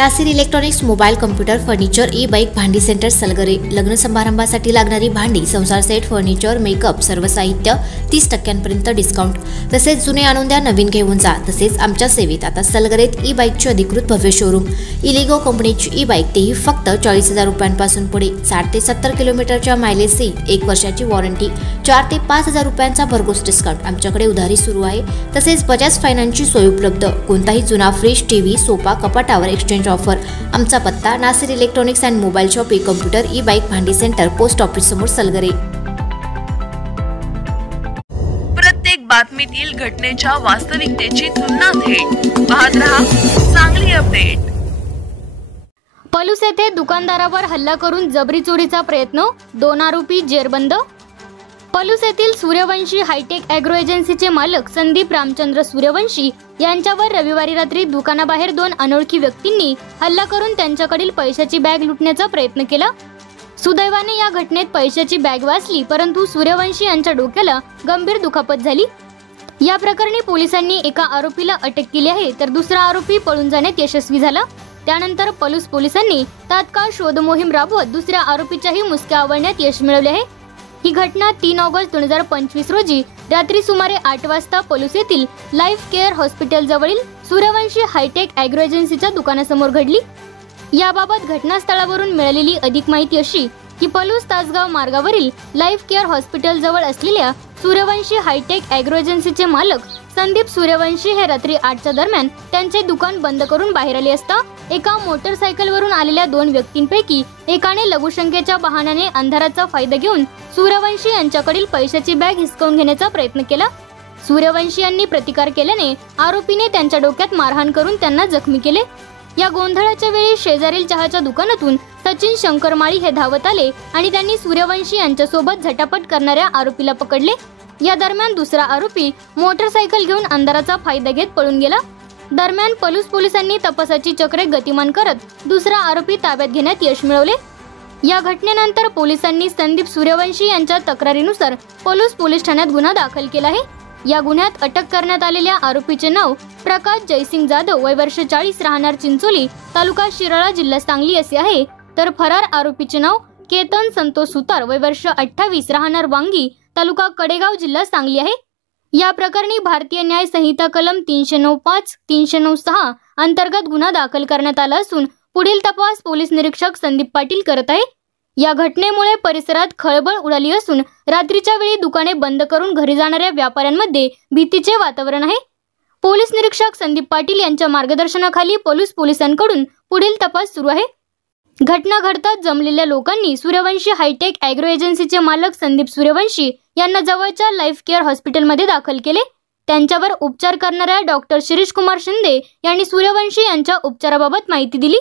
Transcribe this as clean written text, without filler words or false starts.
Nasir electronics mobile computer furniture e bike भांडी centre Salgare. लग्न समारंभासाठी लागणारी भांडी संसार सेट फर्निचर मेकअप सर्व साहित्य 30% डिस्काउंट। तसेच जुने आणून द्या नवीन घेऊन जा। तसेच आमच्या सेवेत आता सलगरेत ई बाईकचे अधिकृत भव्य शोरूम इलिगो कंपनीची ई बाईक तेही फक्त 40,000 रुपयांपासून पुढे। 60 ते 70 किलोमीटरच्या मायलेजची 1 वर्षाची वॉरंटी 4 ते 5,000 रुपयांचा भरघोस डिस्काउंट। आमच्याकडे उधारी सुरू आहे। तसेच बजाज फायनान्सची सोय उपलब्ध। कोणताही जुना फ्रीज टीव्ही सोफा कपाटावर एक्सचेंज ऑफर। आमचा पत्ता Nasir electronics and mobile shop ई कॉम्प्युटर ई बाईक भांडी सेंटर पोस्ट ऑफिस समोर सलगरे। प्रत्येक बातमीतील घटनेच्या वास्तविकतेची तुलना थेट पाहत रहा चांगली अपडेट। पलूस येथे दुकानदारावर हल्ला करून जबरी चोरीचा प्रयत्न, 2 आरोपी जेरबंद। पलूस येथील सूर्यवंशी हायटेक ॲग्रो एजन्सीचे मालक संदीप रामचंद्र सूर्यवंशी यांच्यावर रविवारी रात्री दुकानाबाहेर 2 अनोळखी व्यक्तींनी हल्ला करून त्यांच्याकडील पैशाची बॅग लुटण्याचा प्रयत्न केला। सुदैवाने या घटनेत पैशाची बॅग वाचली, परंतु सूर्यवंशी यांच्या डोक्याला गंभीर दुखापत झाली। या प्रकरणी पोलिसांनी एका आरोपीला अटक केली आहे, तर दुसरा आरोपी पळून जाण्यात यशस्वी झाला। त्यानंतर पलूस पोलिसांनी तात्काळ शोध मोहीम राबवत दुसऱ्या आरोपीच्याही मुसक्या आवळण्यात यश मिळवले आहे। ही घटना 3 ऑगस्ट 2025 रोजी रात्री सुमारे 8 वाजता पलूस येथील लाईफ केअर हॉस्पिटल जवळील सूर्यवंशी हायटेक ॲग्रो एजन्सीच्या दुकानासमोर घडली। याबाबत घटनास्थळावरून मिळालेली अधिक माहिती अशी की पलूस तासगाव मार्गावरील लाईफ केअर हॉस्पिटल जवळ असलेल्या सूर्यवंशी हायटेक ॲग्रो एजन्सीचे मालक संदीप सूर्यवंशी हे रात्री 8च्या दरम्यान त्यांचे दुकान बंद करून बाहेर आले असता एका मोटरसायकलवरून आलेल्या 2 व्यक्तींपैकी एकाने लघुशंकेच्या बहाण्याने अंधाराचा फायदा घेऊन सूर्यवंशी यांच्याकडील पैशाची बॅग हिसकावून घेण्याचा प्रयत्न केला। सूर्यवंशी यांनी प्रतिकार केल्याने आरोपीने त्यांच्या डोक्यात मारहाण करून त्यांना जखमी केले। या गोंधळाच्या वेळी शेजारील चहाच्या दुकानातून सचिन शंकरमाळी हे धावत आले आणि त्यांनी सूर्यवंशी यांच्यासोबत झटापट करणाऱ्या आरोपीला पकडले। या दरम्यान दुसरा आरोपी मोटरसायकल घेऊन अंधाराचा फायदा घेत पळून गेला। दरम्यान पलूस पोलिसांनी तपासाची चक्रे गतिमान करत दुसरा आरोपी ताब्यात घेण्यात यश मिळवले। या घटनेनंतर पोलिसांनी संदीप सूर्यवंशी यांच्या तक्रारीनुसार पलूस पोलीस ठाण्यात गुन्हा दाखल केला आहे। या गुन्ह्यात अटक करण्यात आलेल्या आरोपीचे नाव प्रकाश जयसिंग जाधव वय वर्ष 40 राहणार चिंचोली तालुका शिराळा जिल्हा सांगली असे आहे, तर फरार आरोपीचे नाव केतन संतोष सुतार वय वर्ष 28 राहणार वांगी तालुका कडेगाव जिल्हा सांगली आहे। या प्रकरणी भारतीय न्याय संहिता कलम 309(5) 309(6) अंतर्गत गुन्हा दाखल करण्यात आला असून पुढील तपास पोलीस निरीक्षक संदीप पाटील करत आहे। या घटनेमुळे परिसरात खळबळ उडाली असून रात्रीच्या वेळी दुकाने बंद करून घरी जाणाऱ्या व्यापाऱ्यांमध्ये भीतीचे वातावरण आहे। पोलीस निरीक्षक संदीप पाटील यांच्या मार्गदर्शनाखाली पलूस पोलिसांकडून पुढील तपास सुरू आहे। घटना घडताच जमलेल्या लोकांनी सूर्यवंशी हायटेक ॲग्रो एजन्सीचे मालक संदीप सूर्यवंशी यांना जवळच्या लाईफ केअर हॉस्पिटलमध्ये दाखल केले। त्यांच्यावर उपचार करणाऱ्या डॉक्टर शिरीष कुमार शिंदे यांनी सूर्यवंशी यांच्या उपचाराबाबत माहिती दिली।